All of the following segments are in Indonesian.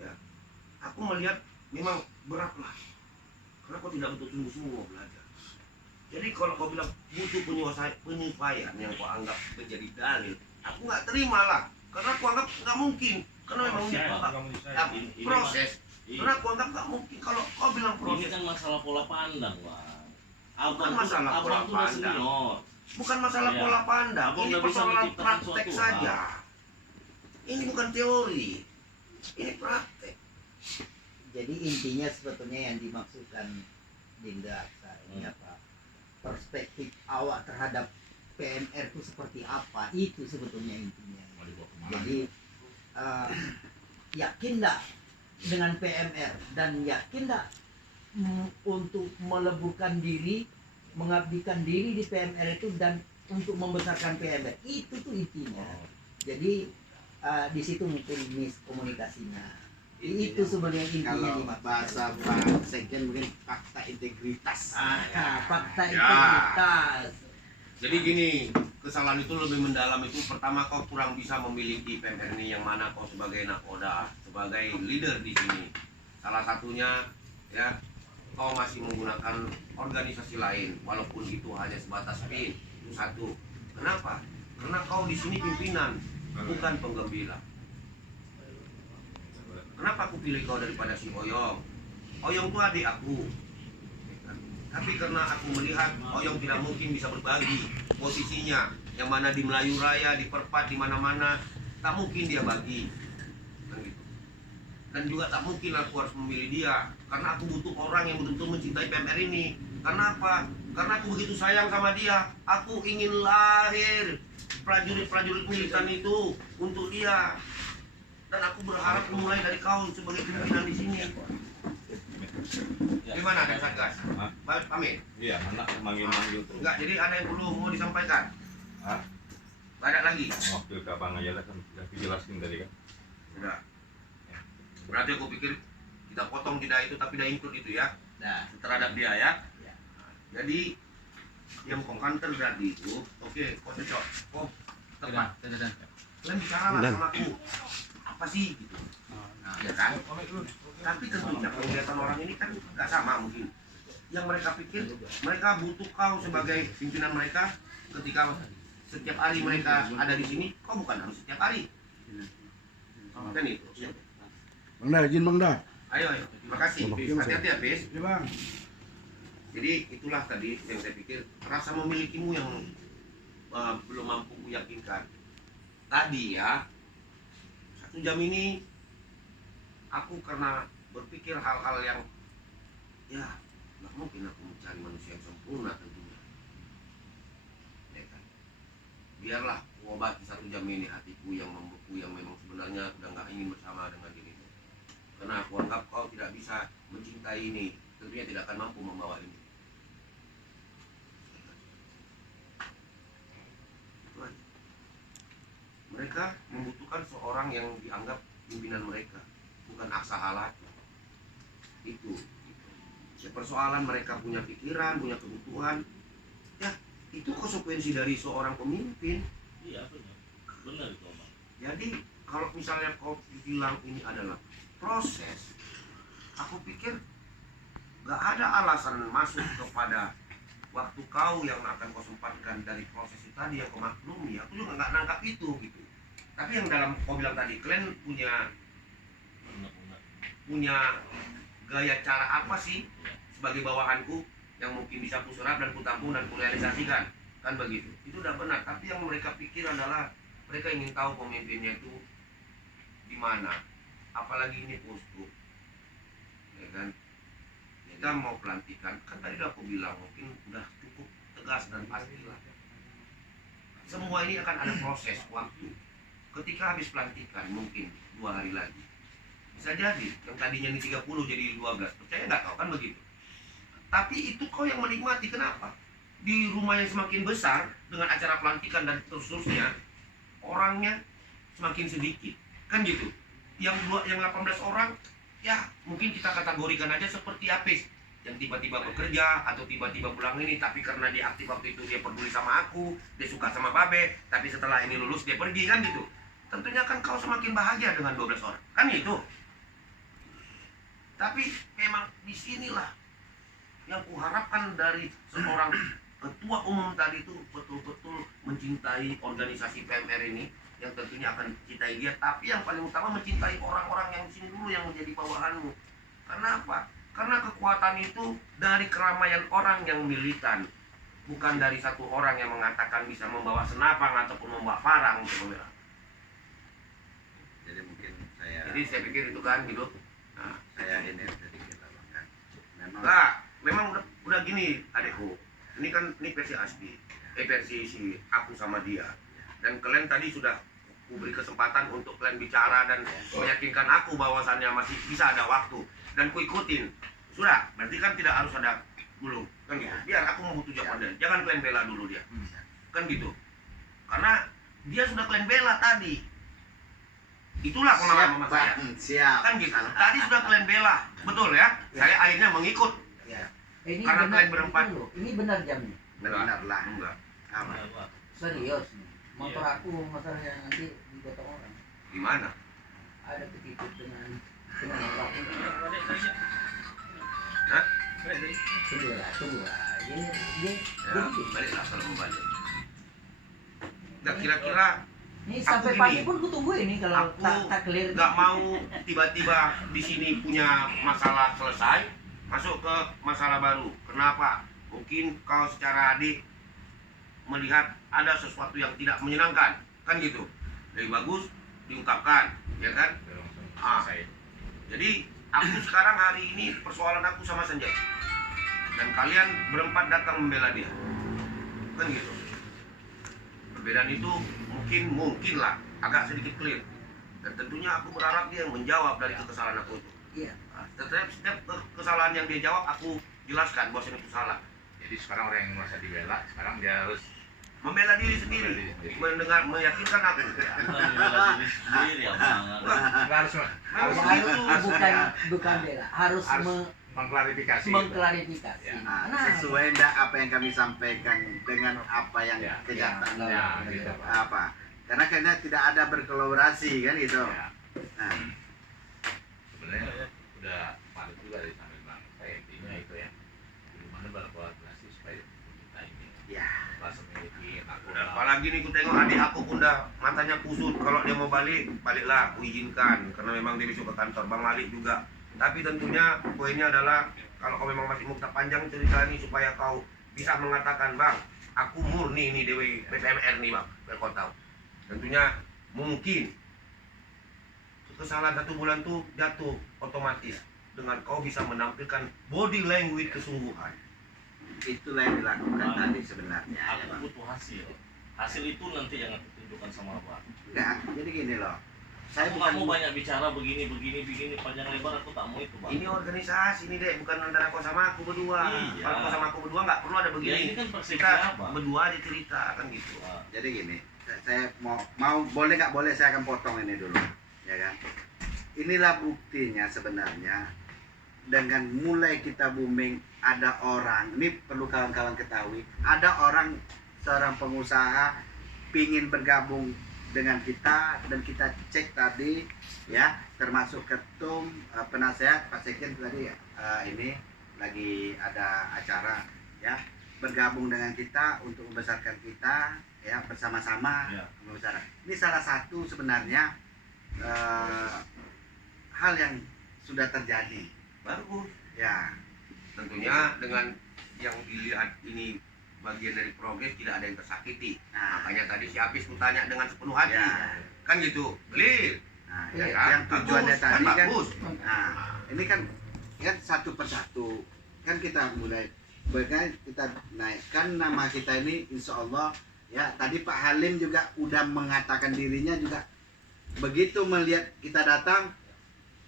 Ya, aku melihat memang berat lah, karena kau tidak betul sungguh-sungguh belajar. Jadi kalau kau bilang butuh penyesuaian yang kau anggap menjadi dalil, aku nggak terima lah, karena aku anggap nggak mungkin, karena memang ini proses. Karena aku anggap nggak mungkin kalau kau bilang proses. Ini kan masalah pola pandang, Bang. Bukan masalah pola pandang. Bukan masalah pola pandang. Ini persoalan praktek saja. Ini bukan teori. Ini praktek. Jadi intinya sebetulnya yang dimaksudkan Dinda Aksa ini apa? Perspektif awak terhadap PMR itu seperti apa? Itu sebetulnya intinya. Jadi yakin enggak dengan PMR dan yakin enggak untuk meleburkan diri, mengabdikan diri di PMR itu dan untuk membesarkan PMR? Itu tuh intinya. Jadi di situ mungkin miskomunikasinya. Itu sebenarnya intinya kalau bahasa Pak Sekjen mungkin fakta integritas. Fakta integritas. Jadi gini, kesalahan itu lebih mendalam itu pertama kau kurang bisa memiliki PMR ini yang mana kau sebagai nakoda, sebagai leader di sini. Salah satunya ya kau masih menggunakan organisasi lain walaupun itu hanya sebatas PIN. Itu satu. Kenapa? Karena kau di sini pimpinan, bukan penggembira. Kenapa aku pilih kau daripada si Oyong? Oyong itu adik aku. Tapi karena aku melihat Oyong tidak mungkin bisa berbagi posisinya, yang mana di Melayu Raya, di Perpat, di mana-mana, tak mungkin dia bagi. Kan gitu. Dan juga tak mungkin aku harus memilih dia, karena aku butuh orang yang betul-betul mencintai PMR ini. Karena apa? Karena aku begitu sayang sama dia. Aku ingin lahir prajurit-prajurit militan itu untuk dia. Dan aku berharap memulai dari kau sebagai pimpinan di sini. Gimana dengan Satgas? Pamit? Iya, anak manggil-manggil tuh. Enggak, jadi ada yang perlu mau disampaikan? Hah? Ada lagi? Waktu kapan aja lah kan sudah dijelasin tadi kan. Sudah. Berarti aku pikir kita potong tidak itu tapi tidak include itu ya. Nah, Terhadap dia ya. Jadi yang kau kantor tadi itu, oke, kau cocok, kau tepat. Kalian bicara lah sama aku. Apa sih gitu? Ya kan? Tapi tentunya penglihatan orang ini kan nggak sama mungkin. Yang mereka pikir mereka butuh kau sebagai pimpinan mereka ketika setiap hari mereka ada di sini, kau bukan harus setiap hari. Kan itu. Bang Da, izin Bang Da. Ayo, terima kasih. Hati-hati ya, Bis. Ya Bang. Jadi itulah tadi yang saya pikir, rasa memilikimu yang belum mampu meyakinkan. Tadi ya, 1 jam ini aku karena berpikir hal-hal yang ya nggak mungkin aku mencari manusia yang sempurna tentunya. Ya kan? Biarlah mengobati 1 jam ini hatiku yang membeku, yang memang sebenarnya udah nggak ingin bersama dengan dirimu. Karena aku anggap kau tidak bisa mencintai ini, tentunya tidak akan mampu membawa ini. Mereka membutuhkan seorang yang dianggap pimpinan mereka, bukan aksa halaki. Itu. Ya, persoalan mereka punya pikiran, punya kebutuhan. Ya, itu konsekuensi dari seorang pemimpin. Iya, benar itu, Bang. Jadi kalau misalnya kau bilang ini adalah proses, aku pikir gak ada alasan masuk kepada waktu kau yang akan kau sempatkan dari proses itu tadi yang kau maklumi. Aku juga nggak nangkap itu gitu. Tapi yang dalam kau bilang tadi, kalian punya gaya cara apa sih sebagai bawahanku yang mungkin bisa kuserap dan kutampung dan kurealisasikan, kan begitu. Itu udah benar. Tapi yang mereka pikir adalah mereka ingin tahu pemimpinnya itu di mana. Apalagi ini posko, ya kan? Kita mau pelantikan, kan tadi udah aku bilang mungkin udah cukup tegas dan pastilah. Semua ini akan ada proses waktu. Ketika habis pelantikan mungkin 2 hari lagi bisa jadi yang tadinya ini 30 jadi 12, percaya nggak kau kan begitu. Tapi itu kau yang menikmati. Kenapa? Di rumah yang semakin besar dengan acara pelantikan dan terusnya orangnya semakin sedikit, kan gitu. Yang 18 orang ya mungkin kita kategorikan aja seperti Apis yang tiba-tiba bekerja atau tiba-tiba pulang ini, tapi karena dia aktif waktu itu dia peduli sama aku, dia suka sama Babe, tapi setelah ini lulus dia pergi, kan gitu. tentunya kan kau semakin bahagia dengan 12 orang. Kan itu. Tapi memang disinilah yang kuharapkan dari seorang ketua umum tadi itu betul-betul mencintai organisasi PMR ini, yang tentunya akan mencintai dia, tapi yang paling utama mencintai orang-orang yang di sini dulu yang menjadi bawahanmu. Karena apa? Karena kekuatan itu dari keramaian orang yang militan, bukan dari satu orang yang mengatakan bisa membawa senapang ataupun membawa parang untuk membela. Jadi mungkin saya Jadi saya pikir itu kan gitu. Nah, saya ini sedikit abang kan. memang udah gini adekku. Ini kan versi asli, versi si aku sama dia. Dan kalian tadi sudah kuberi kesempatan untuk kalian bicara dan meyakinkan aku bahwasannya masih bisa ada waktu, dan ku ikutin. Sudah, berarti kan tidak harus ada dulu, kan gitu. Biar aku mau butuh jawaban, jangan kalian bela dulu dia, kan gitu. Karena dia sudah kalian bela tadi. Itulah pengalaman saya. Siap. Kan gitu. Tadi sudah kalian bela, betul ya? Saya akhirnya mengikut. Ini Karena benar, kalian berempat. itu loh. Ini benar jamnya. Benar lah. Enggak. Apa? Serius nih. Motor aku masalahnya nanti digotong orang. Gimana? Ada ketitip dengan orang. Hah? Tunggu lah. Jadi Ya, baliklah kalau mau balik. Nggak, kira-kira ini Aku sampai gini. pagi pun ku tungguin nih kalau Aku tak clear. nggak mau tiba-tiba di sini punya masalah selesai masuk ke masalah baru. Kenapa? Mungkin kau secara adik melihat ada sesuatu yang tidak menyenangkan, kan gitu. Lebih bagus diungkapkan, ya kan? Jadi aku sekarang hari ini persoalan aku sama Sanjay, dan kalian berempat datang membela dia, kan gitu. Perbedaan itu mungkin lah agak sedikit clear, dan tentunya aku berharap dia menjawab dari kesalahan aku itu. Iya. Nah, setiap kesalahan yang dia jawab aku jelaskan bahwa itu salah. Jadi sekarang orang yang merasa dibela, sekarang dia harus Membela diri sendiri, mendengar, meyakinkan aku. Bukan membela diri sendiri ya bang. nggak harus Harus Bukan bela, harus Harus mengklarifikasi. mengklarifikasi. Ya. Nah, sesuai enggak apa yang kami sampaikan dengan apa yang Ya. kenyataan. Ya, gitu, Pak. Apa? Karena tidak ada berkolaborasi kan gitu. Ya. Nah, Sebenarnya udah padat juga dari sampai bang. Saya intinya itu ya. Gimana berkolaborasi supaya kita ini ya. merasa memiliki aku. Apalagi nih ku tengok adik aku pun dah matanya kusut. Kalau dia mau balik, baliklah, ku izinkan. Karena memang dia besok ke kantor. Bang Malik juga. Tapi tentunya poinnya adalah kalau kau memang masih mau tak panjang cerita ini supaya kau bisa mengatakan, bang, aku murni nih Dewi PPMR nih bang, biar kau tahu. Tentunya mungkin kesalahan 1 bulan tuh jatuh otomatis dengan kau bisa menampilkan body language kesungguhan. Itulah yang dilakukan tadi sebenarnya. Ya, Aku Bang. butuh hasil. Hasil itu nanti yang aku tunjukkan sama abang. Enggak, jadi gini loh. Saya Aku nggak bukan mau banyak bicara begini panjang lebar, aku tak mau itu bang. Ini organisasi nih dek, bukan antara kau sama aku berdua. Iya. Kalau kau sama aku berdua nggak perlu ada Ya begini. ini kan persepsi Kita abang. berdua aja cerita kan gitu. Wah, jadi gini. Saya mau boleh nggak boleh saya akan potong ini dulu, ya kan? Inilah buktinya sebenarnya dengan mulai kita booming ada orang, ini perlu kawan-kawan ketahui, ada orang seorang pengusaha pingin bergabung dengan kita dan kita cek tadi ya, termasuk ketum penasehat Pak Sekjen tadi ini lagi ada acara ya, bergabung dengan kita untuk membesarkan kita ya, bersama-sama Ya. membesarkan. Ini salah satu sebenarnya hal yang sudah terjadi Bagus. ya. Tentunya dengan yang dilihat ini bagian dari progres, tidak ada yang tersakiti. Nah, Makanya tadi si Apis ku tanya dengan sepenuh hati. ya. Kan gitu. Clear. Nah, Ya yang, kan? yang tujuannya Bagus, tadi kan, bagus. nah ini kan satu persatu kan kita mulai bahkan kita naikkan nama kita ini, insya Allah ya. Tadi Pak Halim juga udah mengatakan dirinya juga begitu melihat kita datang,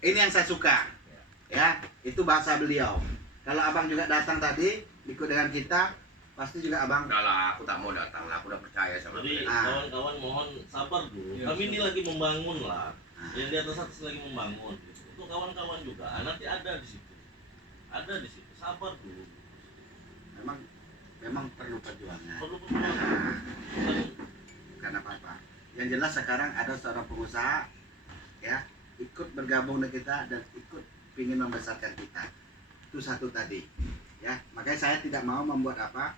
ini yang saya suka ya, itu bahasa beliau. Kalau abang juga datang tadi ikut dengan kita, pasti juga abang Udah lah, aku tak mau datang lah. Aku udah percaya sama jadi kalian. kawan-kawan mohon sabar dulu. Kami ini lagi membangun lah. Yang di atas lagi membangun. Gitu. Untuk kawan-kawan juga. Nanti ada di situ. Ada di situ. Sabar dulu. memang perlu perjuangan. Perlu perjuangan. Bukan apa-apa. Yang jelas sekarang ada seorang pengusaha ya ikut bergabung dengan kita dan ikut ingin membesarkan kita. Itu satu tadi. Ya, makanya saya tidak mau membuat apa?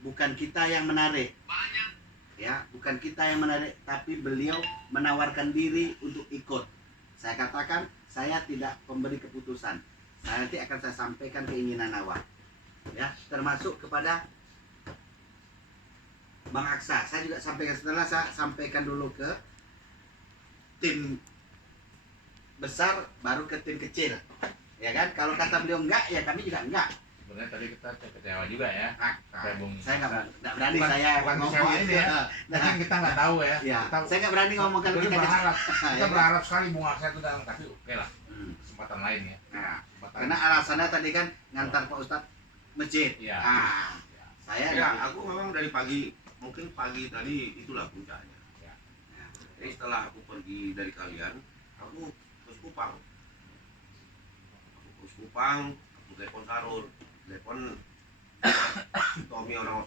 Bukan kita yang menarik. Ya, bukan kita yang menarik, tapi beliau menawarkan diri untuk ikut. Saya katakan, saya tidak pemberi keputusan. Saya nanti akan saya sampaikan keinginan awak. Ya, termasuk kepada Bang Aksa. Saya juga sampaikan, setelah saya sampaikan dulu ke tim besar, baru ke tim kecil. Ya kan? Kalau kata beliau enggak, ya kami juga enggak. Sebenarnya tadi kita kecewa juga ya. Nah, Sampai Bung- saya nggak berani Bukan- saya bukan ngomong kecewa ini ya. Nah, Mungkin kita nggak tahu ya. ya, Kita, saya nggak berani ngomong kalau kita kita kecil. berharap, Ya kita kan? berharap sekali Bung Aksa itu datang, tapi Oke lah, Hmm. kesempatan lain ya. Nah, Kesempatan. karena alasannya tadi kan ngantar Pak Ustadz masjid. Iya. Ah, saya Ya, aku memang dari pagi, mungkin pagi tadi itulah puncaknya. Ya. Jadi setelah aku pergi dari kalian, aku ke Kupang. Aku ke Kupang, aku telepon Sarul, telepon Tommy orang